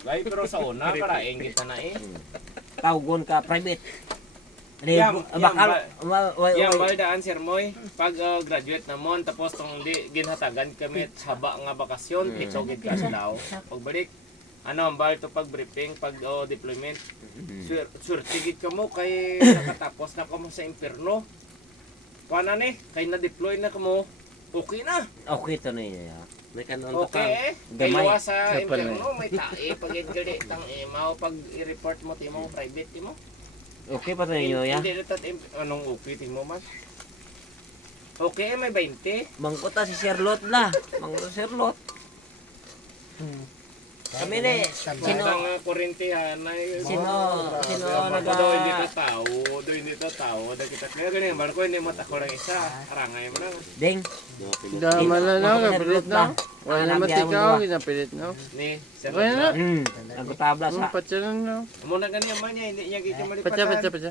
dugay pero sa una karaing kita na eh. Tawgon ka private. Yam, Bakal Yang baldaan sir moy pag graduate na mo tapos tong di ginhatagan kami haba nga bakasyon itsogid ka silaw. Pagbalik ano ang bal to pag briefing pag deployment sure tigit ka mo kay nakatapos na ka mo sa impierno. Kuana ni kay na deploy na ka mo okay na. Okay to niya. May kanon Okay, gamay. kayo sa impierno may tae pag gali tang emaw pag i-report mo timo private timo. Okay pa to niyo ya. Hindi na anong okay timo man. Okay, may 20. Mangkota si Charlotte na. Mangkota si Charlotte. Kami ni sino Ang kurintihan na sino Do hindi ta tao, do hindi ta tao, da kita kaya ganyan barko hindi mo tako lang isa, arangay mo lang. Ding. Daman na na, kapilit na. Wala na matikaw, ginapilit na. Ni, sa Okay na. Ang tabla sa. Patsa na na. mo na ganyan man niya, hindi niya kita Patsa, malipatan. patsa, patsa.